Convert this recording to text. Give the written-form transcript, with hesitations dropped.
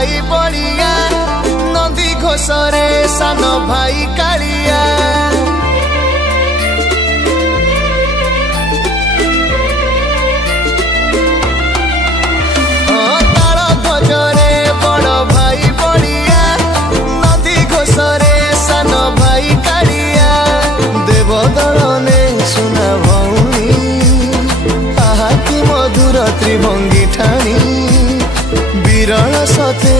भाई बड़िया नंदी घोषरे सान भाई कालिया ताल ध्वजरे बड़ भाई बड़िया नंदी घोषरे सान भाई कालिया देवदलने सुना भौणी आहा कि मधुर त्रिभंगी ठाणी विरल सते